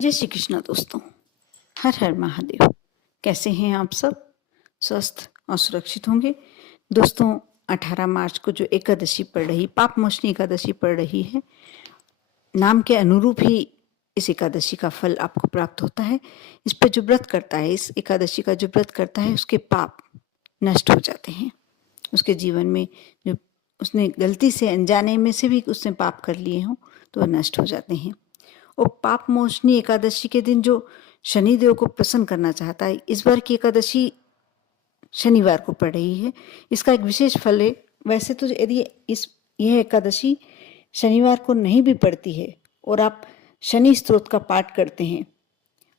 जय श्री कृष्ण दोस्तों। हर हर महादेव। कैसे हैं आप सब? स्वस्थ और सुरक्षित होंगे। दोस्तों, 18 मार्च को जो एकादशी पड़ रही, पापमोचनी एकादशी पड़ रही है, नाम के अनुरूप ही इस एकादशी का फल आपको प्राप्त होता है। इस पर जो व्रत करता है, इस एकादशी का जो व्रत करता है, उसके पाप नष्ट हो जाते हैं। उसके जीवन में जो उसने गलती से अनजाने में से भी उसने पाप कर लिए हों तो वह नष्ट हो जाते हैं। और पाप मोचनी एकादशी के दिन जो शनिदेव को प्रसन्न करना चाहता है, इस बार की एकादशी शनिवार को पड़ रही है। इसका एक विशेष फल है। वैसे तो यदि यह एकादशी शनिवार को नहीं भी पड़ती है और आप शनि स्तोत्र का पाठ करते हैं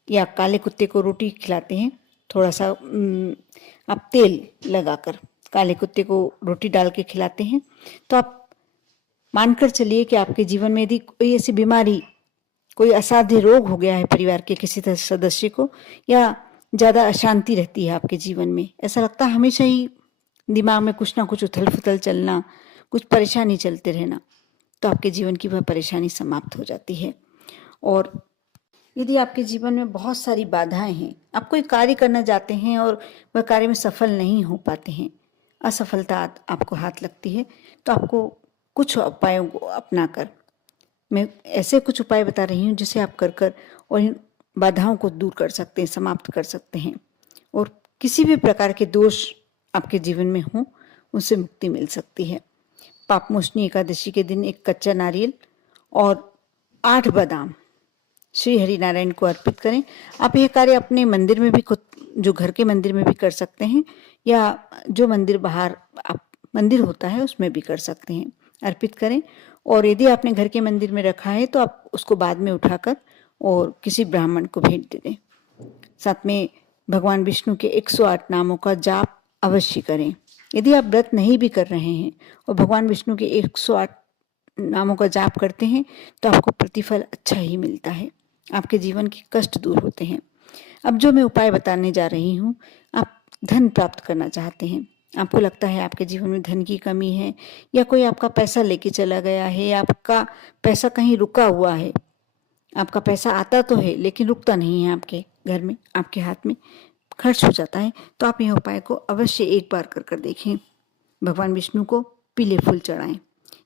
या काले कुत्ते को रोटी खिलाते हैं, थोड़ा सा आप तेल लगाकर काले कुत्ते को रोटी डाल के खिलाते हैं, तो आप मानकर चलिए कि आपके जीवन में यदि कोई ऐसी बीमारी, कोई असाध्य रोग हो गया है परिवार के किसी सदस्य को, या ज़्यादा अशांति रहती है आपके जीवन में, ऐसा लगता है हमेशा ही दिमाग में कुछ ना कुछ उथल पुथल चलना, कुछ परेशानी चलते रहना, तो आपके जीवन की वह परेशानी समाप्त हो जाती है। और यदि आपके जीवन में बहुत सारी बाधाएं हैं, आप कोई कार्य करना चाहते हैं और वह कार्य में सफल नहीं हो पाते हैं, असफलता आपको हाथ लगती है, तो आपको कुछ उपायों को अपनाकर, मैं ऐसे कुछ उपाय बता रही हूँ जिसे आप कर और इन बाधाओं को दूर कर सकते हैं, समाप्त कर सकते हैं, और किसी भी प्रकार के दोष आपके जीवन में हों उनसे मुक्ति मिल सकती है। पापमोचनी एकादशी के दिन एक कच्चा नारियल और 8 बादाम श्री हरि नारायण को अर्पित करें। आप यह कार्य अपने मंदिर में भी, जो घर के मंदिर में भी कर सकते हैं, या जो मंदिर बाहर आप मंदिर होता है उसमें भी कर सकते हैं। अर्पित करें, और यदि आपने घर के मंदिर में रखा है तो आप उसको बाद में उठाकर और किसी ब्राह्मण को भेंट दे दें। साथ में भगवान विष्णु के 108 नामों का जाप अवश्य करें। यदि आप व्रत नहीं भी कर रहे हैं और भगवान विष्णु के 108 नामों का जाप करते हैं तो आपको प्रतिफल अच्छा ही मिलता है, आपके जीवन के कष्ट दूर होते हैं। अब जो मैं उपाय बताने जा रही हूँ, आप धन प्राप्त करना चाहते हैं, आपको लगता है आपके जीवन में धन की कमी है, या कोई आपका पैसा लेके चला गया है, या आपका पैसा कहीं रुका हुआ है, आपका पैसा आता तो है लेकिन रुकता नहीं है आपके घर में, आपके हाथ में खर्च हो जाता है, तो आप यह उपाय को अवश्य एक बार कर देखें। भगवान विष्णु को पीले फूल चढ़ाएं।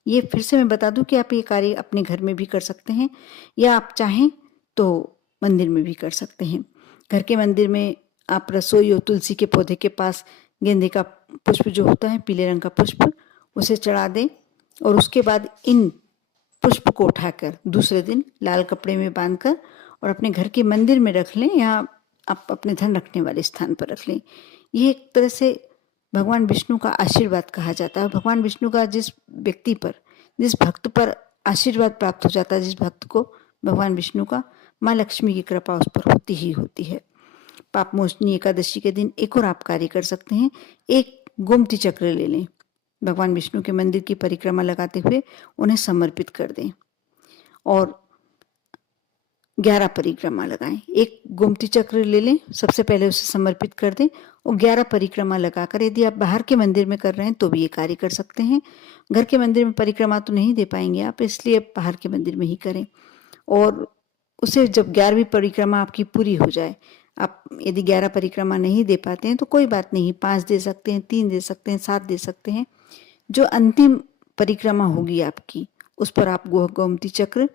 ये फिर से मैं बता दूं कि आप ये कार्य अपने घर में भी कर सकते हैं, या आप चाहें तो मंदिर में भी कर सकते हैं। घर के मंदिर में आप रसोई और तुलसी के पौधे के पास गेंदे का पुष्प जो होता है, पीले रंग का पुष्प, उसे चढ़ा दें, और उसके बाद इन पुष्प को उठाकर दूसरे दिन लाल कपड़े में बांधकर और अपने घर के मंदिर में रख लें, या आप अपने धन रखने वाले स्थान पर रख लें। ये एक तरह से भगवान विष्णु का आशीर्वाद कहा जाता है। भगवान विष्णु का जिस व्यक्ति पर, जिस भक्त पर आशीर्वाद प्राप्त हो जाता है, जिस भक्त को भगवान विष्णु का, माँ लक्ष्मी की कृपा उस पर होती ही होती है। पापमोचनी एकादशी के दिन एक और आप कार्य कर सकते हैं। एक गोमती चक्र ले लें, भगवान विष्णु के मंदिर की परिक्रमा लगाते हुए उन्हें समर्पित कर दें, और 11 परिक्रमा लगाएं। एक गोमती चक्र ले लें, सबसे पहले उसे समर्पित कर दें, और 11 परिक्रमा लगाकर, यदि आप बाहर के मंदिर में कर रहे हैं तो भी ये कार्य कर सकते हैं। घर के मंदिर में परिक्रमा तो नहीं दे पाएंगे आप, इसलिए बाहर के मंदिर में ही करें। और उसे जब 11वीं परिक्रमा आपकी पूरी हो जाए, आप यदि 11 परिक्रमा नहीं दे पाते हैं तो कोई बात नहीं, 5 दे सकते हैं, 3 दे सकते हैं, 7 दे सकते हैं। जो अंतिम परिक्रमा होगी आपकी, उस पर आप गोमती चक्र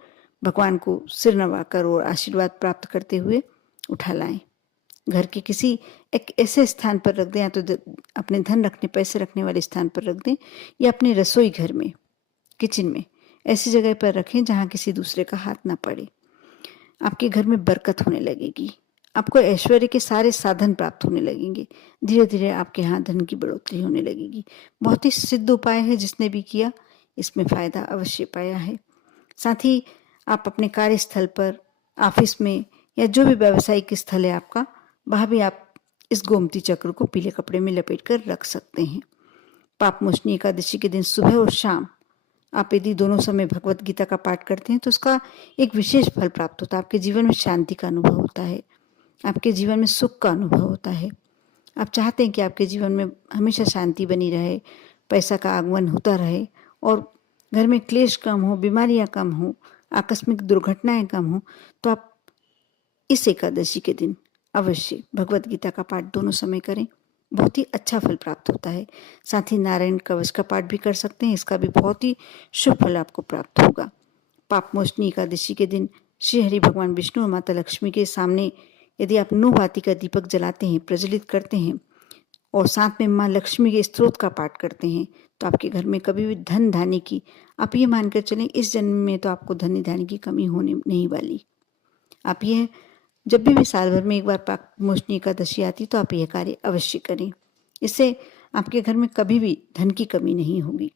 भगवान को सिर नवाकर और आशीर्वाद प्राप्त करते हुए उठा लाएं। घर के किसी एक ऐसे स्थान पर रख दें, या तो अपने धन रखने, पैसे रखने वाले स्थान पर रख दें, या अपने रसोई घर में, किचन में, ऐसी जगह पर रखें जहां किसी दूसरे का हाथ ना पड़े। आपके घर में बरकत होने लगेगी, आपको ऐश्वर्य के सारे साधन प्राप्त होने लगेंगे। धीरे धीरे आपके यहाँ धन की बढ़ोतरी होने लगेगी। बहुत ही सिद्ध उपाय है, जिसने भी किया इसमें फायदा अवश्य पाया है। साथ ही आप अपने कार्यस्थल पर, ऑफिस में, या जो भी व्यावसायिक स्थल है आपका, वहाँ भी आप इस गोमती चक्र को पीले कपड़े में लपेट कर रख सकते हैं। पापमोचनी एकादशी के दिन सुबह और शाम आप यदि दोनों समय भगवत गीता का पाठ करते हैं तो उसका एक विशेष फल प्राप्त होता है। आपके जीवन में शांति का अनुभव होता है, आपके जीवन में सुख का अनुभव होता है। आप चाहते हैं कि आपके जीवन में हमेशा शांति बनी रहे, पैसा का आगमन होता रहे, और घर में क्लेश कम हो, बीमारियां कम हो, आकस्मिक दुर्घटनाएं कम हो, तो आप इस एकादशी के दिन अवश्य भगवत गीता का पाठ दोनों समय करें, बहुत ही अच्छा फल प्राप्त होता है। साथ ही नारायण कवच का पाठ भी कर सकते हैं, इसका भी बहुत ही शुभ फल आपको प्राप्त होगा। पापमोचनी एकादशी के दिन श्री हरि भगवान विष्णु और माता लक्ष्मी के सामने यदि आप 9 बाती का दीपक जलाते हैं, प्रज्वलित करते हैं और साथ में माँ लक्ष्मी के स्तोत्र का पाठ करते हैं, तो आपके घर में कभी भी धन धान्य की, आप ये मानकर चलें, इस जन्म में तो आपको धन धान्य की कमी होने नहीं वाली। आप यह जब भी साल भर में एक बार पापमोचनी एकादशी आती तो आप यह कार्य अवश्य करें। इससे आपके घर में कभी भी धन की कमी नहीं होगी।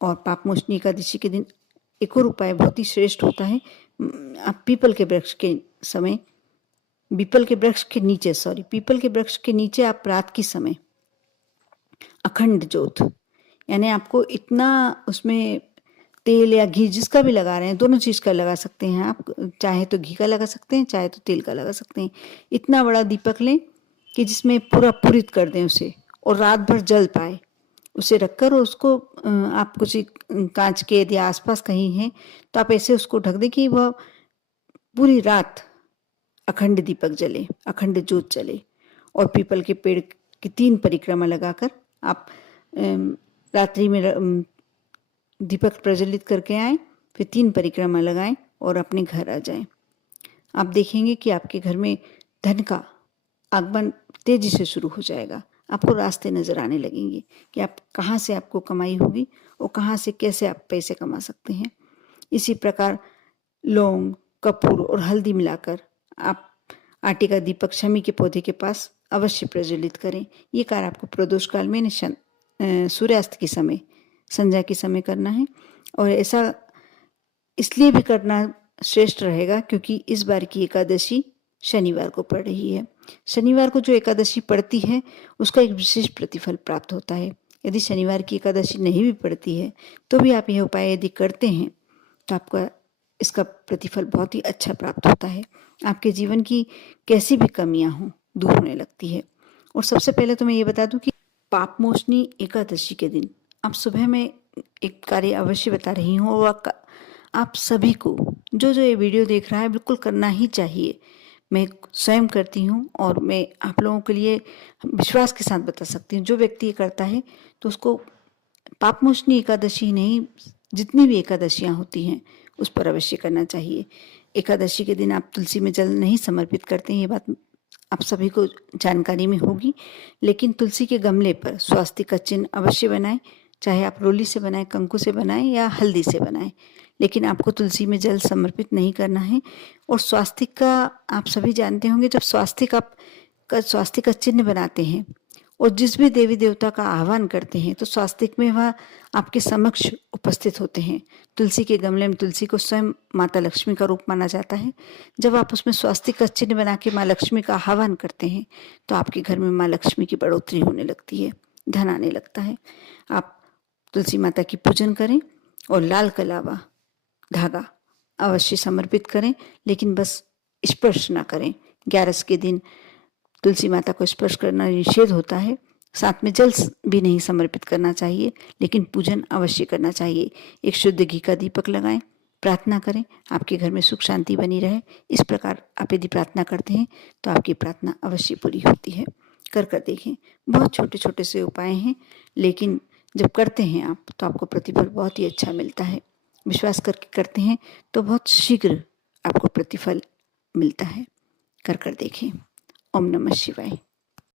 और पापमोचनी एकादशी के दिन एक और उपाय बहुत ही श्रेष्ठ होता है। आप पीपल के वृक्ष के नीचे आप रात के समय अखंड ज्योत, यानी आपको इतना उसमें तेल या घी जिसका भी लगा रहे हैं, दोनों चीज़ का लगा सकते हैं आप, चाहे तो घी का लगा सकते हैं, चाहे तो तेल का लगा सकते हैं। इतना बड़ा दीपक लें कि जिसमें पूरा पूरित कर दें उसे और रात भर जल पाए, उसे रखकर उसको आप कुछ कांच के यदि आसपास कहीं हैं तो आप ऐसे उसको ढक दें कि वह पूरी रात अखंड दीपक जले, अखंड ज्योत जले। और पीपल के पेड़ की 3 परिक्रमा लगाकर आप रात्रि में दीपक प्रज्वलित करके आएं, फिर 3 परिक्रमा लगाएं और अपने घर आ जाएं। आप देखेंगे कि आपके घर में धन का आगमन तेजी से शुरू हो जाएगा। आपको रास्ते नजर आने लगेंगे कि आप कहाँ से आपको कमाई होगी और कहाँ से कैसे आप पैसे कमा सकते हैं। इसी प्रकार लौंग, कपूर और हल्दी मिलाकर आप आटे का दीपक शमी के पौधे के पास अवश्य प्रज्वलित करें। ये कार्य आपको प्रदोष काल में सूर्यास्त के समय, संध्या के समय करना है। और ऐसा इसलिए भी करना श्रेष्ठ रहेगा क्योंकि इस बार की एकादशी शनिवार को पड़ रही है। शनिवार को जो एकादशी पड़ती है उसका एक विशेष प्रतिफल प्राप्त होता है। यदि शनिवार की एकादशी नहीं भी पड़ती है तो भी आप यह उपाय यदि करते हैं तो आपका इसका प्रतिफल बहुत ही अच्छा प्राप्त होता है। आपके जीवन की कैसी भी कमियां हों दूर होने लगती है। और सबसे पहले तो मैं ये बता दूं कि पापमोचनी एकादशी के दिन आप सुबह में एक कार्य अवश्य बता रही हूँ और आप सभी को जो ये वीडियो देख रहा है बिल्कुल करना ही चाहिए। मैं स्वयं करती हूँ और मैं आप लोगों के लिए विश्वास के साथ बता सकती हूँ। जो व्यक्ति ये करता है तो उसको पापमोचनी एकादशी नहीं, जितनी भी एकादशियाँ होती हैं उस पर अवश्य करना चाहिए। एकादशी के दिन आप तुलसी में जल नहीं समर्पित करते हैं, ये बात आप सभी को जानकारी में होगी, लेकिन तुलसी के गमले पर स्वास्तिक का चिन्ह अवश्य बनाएं, चाहे आप रोली से बनाएं, कंकु से बनाएं या हल्दी से बनाएं, लेकिन आपको तुलसी में जल समर्पित नहीं करना है। और स्वास्तिक का आप सभी जानते होंगे, जब स्वास्तिक का चिन्ह बनाते हैं और जिस भी देवी देवता का आह्वान करते हैं तो स्वास्तिक में वह आपके समक्ष उपस्थित होते हैं। तुलसी के गमले में तुलसी को स्वयं माता लक्ष्मी का रूप माना जाता है। जब आप उसमें स्वास्तिक का चिन्ह बना के माँ लक्ष्मी का आह्वान करते हैं तो आपके घर में माँ लक्ष्मी की बढ़ोतरी होने लगती है, धन आने लगता है। आप तुलसी माता की पूजन करें और लाल कलावा धागा अवश्य समर्पित करें, लेकिन बस स्पर्श ना करें। 11 के दिन तुलसी माता को स्पर्श करना निषेध होता है। साथ में जल भी नहीं समर्पित करना चाहिए, लेकिन पूजन अवश्य करना चाहिए। एक शुद्ध घी का दीपक लगाएं, प्रार्थना करें, आपके घर में सुख शांति बनी रहे। इस प्रकार आप यदि प्रार्थना करते हैं तो आपकी प्रार्थना अवश्य पूरी होती है। कर देखें, बहुत छोटे छोटे से उपाय हैं, लेकिन जब करते हैं आप तो आपको प्रतिफल बहुत ही अच्छा मिलता है। विश्वास करके करते हैं तो बहुत शीघ्र आपको प्रतिफल मिलता है। कर देखें। ओम नमः शिवाय।